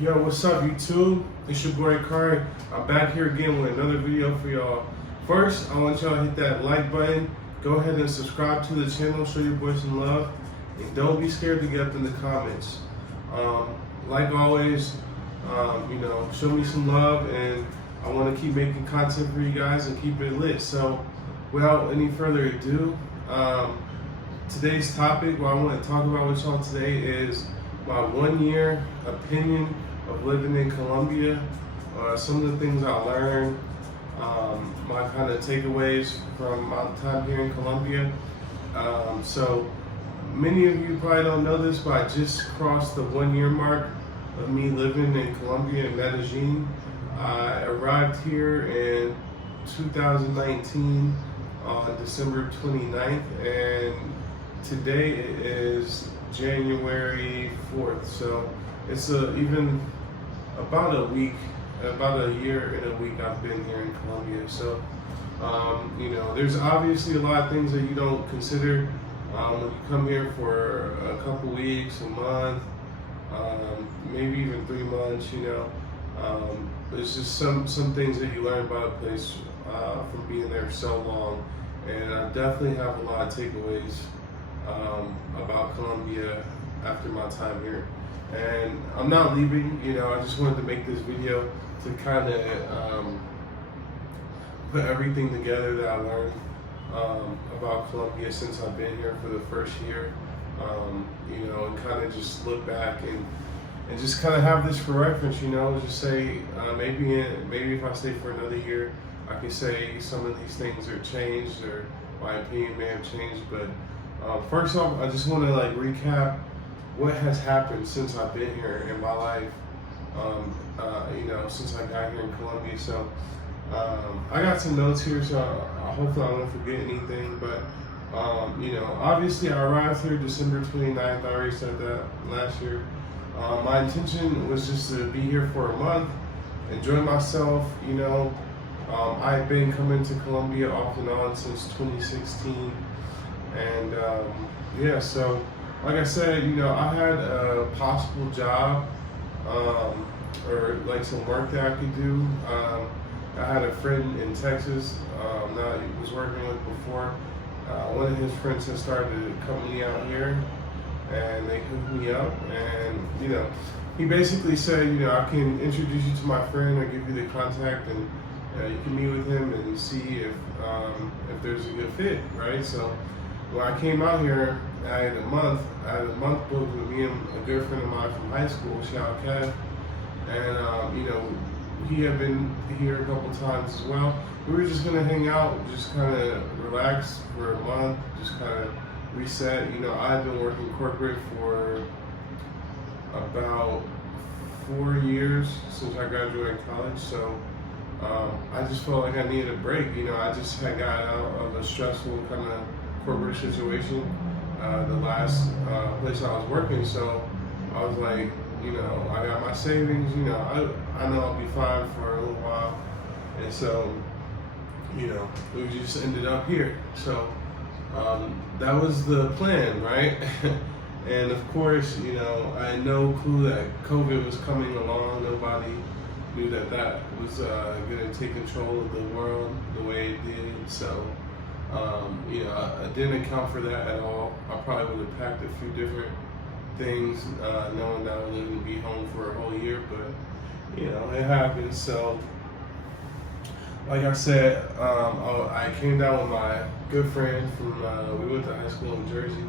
Yo, what's up, YouTube? It's your boy Kari. I'm back here again with another video for y'all. First, I want y'all to hit that like button. Go ahead and subscribe to the channel. Show your boy some love. And don't be scared to get up in the comments. Like always, show me some love. And I want to keep making content for you guys and keep it lit. So, without any further ado, today's topic, what I want to talk about with y'all today is my 1 year opinion of living in Colombia, some of the things I learned, my kind of takeaways from my time here in Colombia. So many of you probably don't know this, but I just crossed the 1 year mark of me living in Colombia in Medellin. I arrived here in 2019 on December 29th, and today is January 4th, so it's even about a year and a week I've been here in Colombia. So, there's obviously a lot of things that you don't consider when you come here for a couple weeks, a month, maybe even 3 months. There's just some things that you learn about a place from being there so long, and I definitely have a lot of takeaways about Colombia after my time here. And I'm not leaving, I just wanted to make this video to kind of put everything together that I learned about Colombia since I've been here for the first year, and kind of just look back and just kind of have this for reference, just say maybe if I stay for another year, I can say some of these things are changed or my opinion may have changed. But first off, I just want to recap what has happened since I've been here in my life, since I got here in Colombia. So I got some notes here, so hopefully I won't forget anything. But obviously I arrived here December 29th. I already said that last year. My intention was just to be here for a month, enjoy myself. I've been coming to Colombia off and on since 2016, and so like I said, I had a possible job or some work that I could do. I had a friend in Texas that I was working with before. One of his friends had started a company out here, and they hooked me up, and he basically said, I can introduce you to my friend or give you the contact, and you can meet with him and see if there's a good fit, right? So when I came out here, I had a month booked with me and a good friend of mine from high school, shout out Kev, and he had been here a couple times as well. We were just gonna hang out, just kind of relax for a month, just kind of reset. I've been working corporate for about 4 years since I graduated college, so I just felt like I needed a break. I just had got out of a stressful kind of corporate situation, the last place I was working. So I was like, I got my savings, I know I'll be fine for a little while. And so, we just ended up here. So that was the plan, right? And of course, I had no clue that COVID was coming along. Nobody knew that was going to take control of the world the way it did. So, I didn't account for that at all. I probably would have packed a few different things, knowing that I was going to be home for a whole year, but, it happened. So, like I said, I came down with my good friend from, we went to high school in Jersey,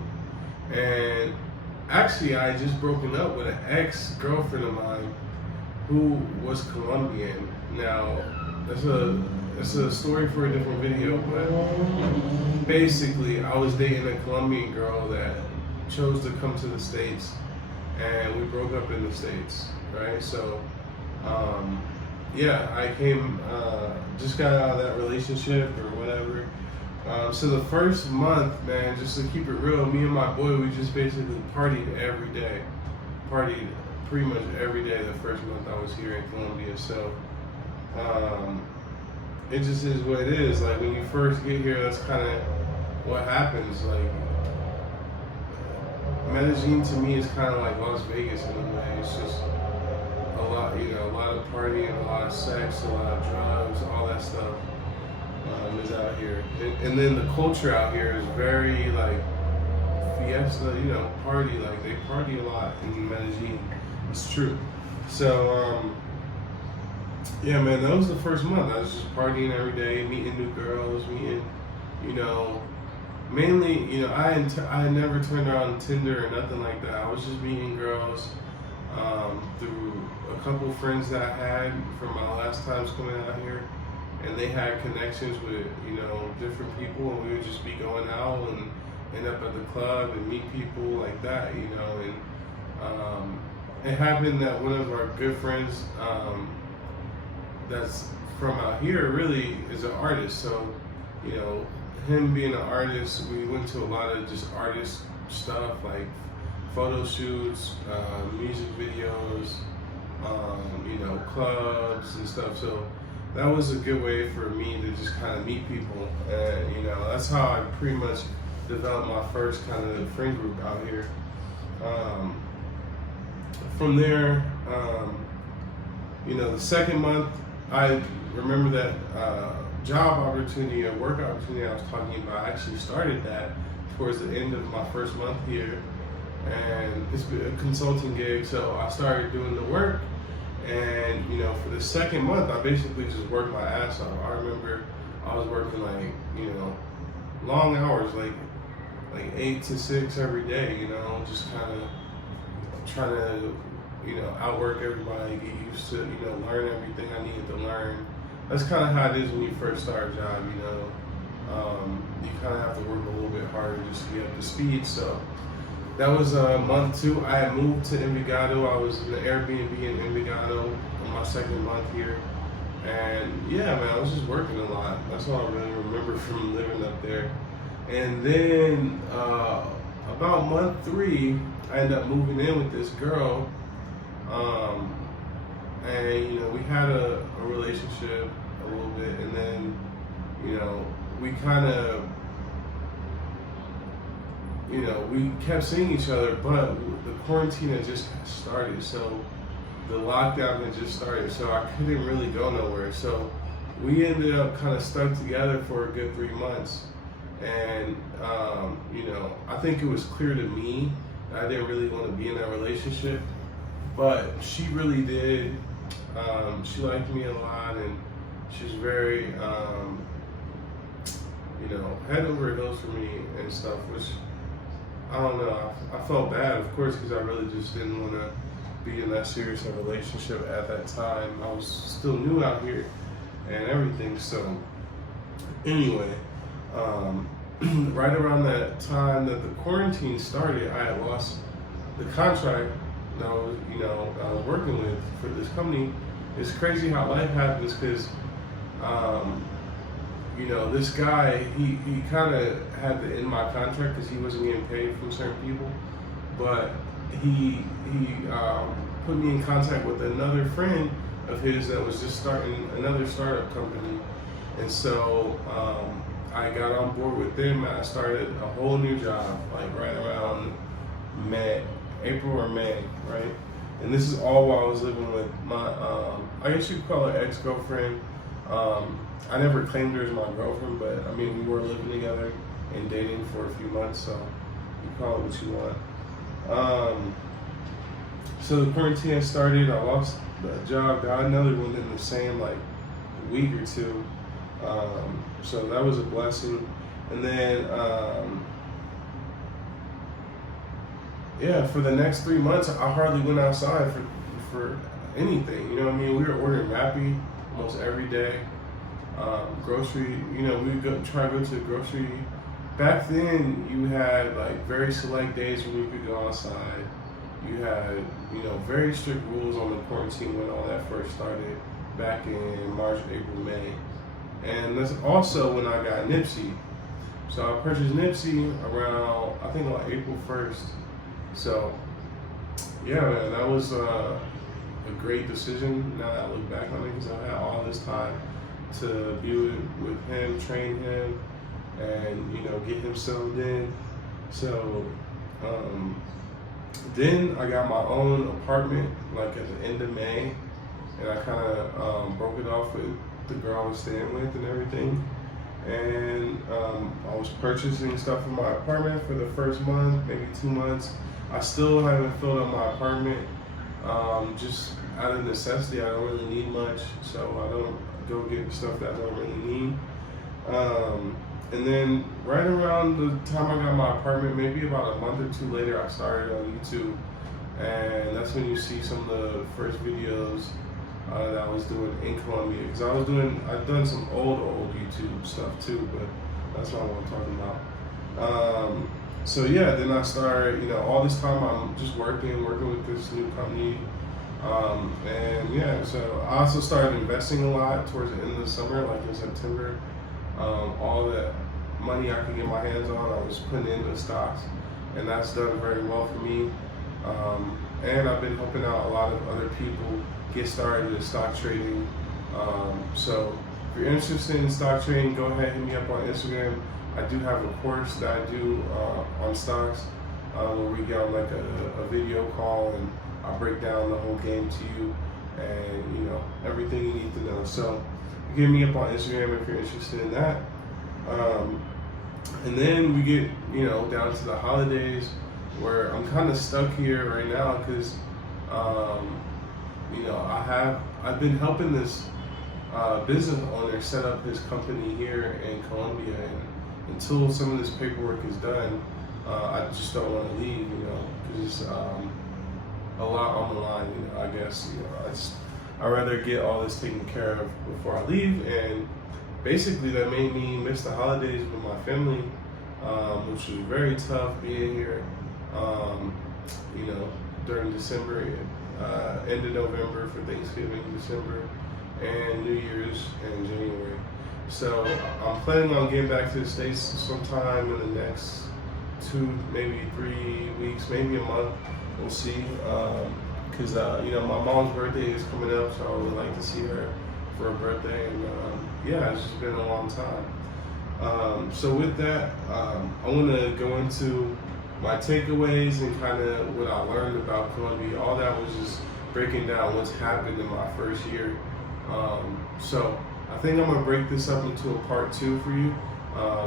and actually I had just broken up with an ex-girlfriend of mine who was Colombian. Now, it's a story for a different video, but basically I was dating a Colombian girl that chose to come to the States, and we broke up in the States, right? So, I came, just got out of that relationship or whatever. So the first month, man, just to keep it real, me and my boy, we just basically partied every day. Partied pretty much every day the first month I was here in Colombia. So it just is what it is. Like when you first get here, that's kind of what happens. Like Medellin to me is kind of like Las Vegas in a way. It's just a a lot of partying, a lot of sex, a lot of drugs, all that stuff is out here. And then the culture out here is very like fiesta, party. Like they party a lot in Medellin. It's true. So yeah, man, that was the first month. I was just partying every day, meeting new girls, you know, mainly, I never turned on Tinder or nothing like that. I was just meeting girls through a couple friends that I had from my last times coming out here, and they had connections with different people, and we would just be going out and end up at the club and meet people like that, and it happened that one of our good friends that's from out here really is an artist. So, him being an artist, we went to a lot of just artist stuff like photo shoots, music videos, clubs and stuff. So that was a good way for me to just kind of meet people. And, that's how I pretty much developed my first kind of friend group out here. From there, the second month, I remember that job opportunity or work opportunity I was talking about. I actually started that towards the end of my first month here, and it's been a consulting gig. So I started doing the work, and for the second month, I basically just worked my ass off. I remember I was working long hours, like 8 to 6 every day. Just kind of trying to outwork everybody, get used to, learn everything I needed to learn. That's kind of how it is when you first start a job, you kind of have to work a little bit harder just to get up to speed. So that was month 2. I had moved to Envigado. I was in the Airbnb in Envigado on my second month here. And yeah, man, I was just working a lot. That's all I really remember from living up there. And then about month 3, I ended up moving in with this girl. And we had a relationship a little bit, and then we kind of we kept seeing each other, but the quarantine had just started, so the lockdown had just started, so I couldn't really go nowhere. So we ended up kind of stuck together for a good 3 months, and I think it was clear to me that I didn't really want to be in that relationship. But she really did. She liked me a lot, and she was very, head over heels for me and stuff, which, I don't know, I felt bad, of course, because I really just didn't want to be in that serious a relationship at that time. I was still new out here and everything, so anyway, right around that time that the quarantine started, I had lost the contract that I was working with for this company. It's crazy how life happens, because this guy, he kind of had to end my contract because he wasn't getting paid from certain people, but he put me in contact with another friend of his that was just starting another startup company, and so I got on board with them, and I started a whole new job, like right around April or May, right? And this is all while I was living with my, I guess you could call her ex-girlfriend. I never claimed her as my girlfriend, but I mean, we were living together and dating for a few months, so you call it what you want. So the quarantine started, I lost the job, got another one in the same week or 2. So that was a blessing. And then, for the next 3 months, I hardly went outside for anything. We were ordering Rappi almost every day. Grocery, we would try to go to the grocery. Back then, you had very select days when you could go outside. You had, very strict rules on the quarantine when all that first started back in March, April, May. And that's also when I got Nipsey. So I purchased Nipsey around, I think on April 1st. So, yeah, man, that was a great decision now that I look back on it, because I had all this time to be with him, train him, and, get him settled in. So, then I got my own apartment, at the end of May, and I kind of broke it off with the girl I was staying with and everything. And I was purchasing stuff for my apartment for the first month, maybe 2 months. I still haven't filled up my apartment, just out of necessity. I don't really need much, so I don't go get stuff that I don't really need. And then right around the time I got my apartment, maybe about a month or two later, I started on YouTube. And that's when you see some of the first videos that I was doing in Colombia. Because I've done some old YouTube stuff too, but that's not what I'm talking about. So yeah, then I started, all this time I'm just working with this new company. And yeah, so I also started investing a lot towards the end of the summer, like in September. All the money I could get my hands on, I was putting into stocks, and that's done very well for me. And I've been helping out a lot of other people get started in stock trading. So if you're interested in stock trading, go ahead and hit me up on Instagram. I do have a course that I do on stocks where we get on like a video call, and I break down the whole game to you and everything you need to know. So hit me up on Instagram if you're interested in that. And then we get down to the holidays, where I'm kind of stuck here right now because I've been helping this business owner set up his company here in Colombia, and until some of this paperwork is done, I just don't want to leave, because it's a lot on the line, I guess. I'd rather get all this taken care of before I leave, and basically that made me miss the holidays with my family, which was very tough being here, during December, end of November for Thanksgiving, December, and New Year's in January. So I'm planning on getting back to the States sometime in the next 2, maybe 3 weeks, maybe a month. We'll see. Because my mom's birthday is coming up, so I would like to see her for her birthday. And it's just been a long time. So with that, I want to go into my takeaways and kind of what I learned about Colombia. All that was just breaking down what's happened in my first year. So I think I'm gonna break this up into a part 2 for you,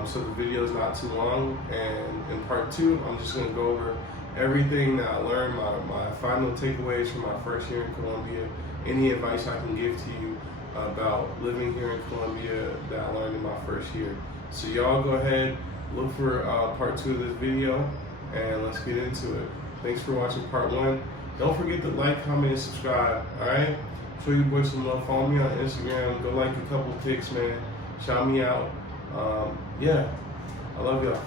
so the video is not too long. And in part 2, I'm just gonna go over everything that I learned, my final takeaways from my first year in Colombia, any advice I can give to you about living here in Colombia that I learned in my first year. So y'all go ahead, look for part 2 of this video, and let's get into it. Thanks for watching part 1. Don't forget to like, comment, and subscribe, alright? Show your boy some love. Follow me on Instagram. Go like a couple pics, man. Shout me out. I love y'all.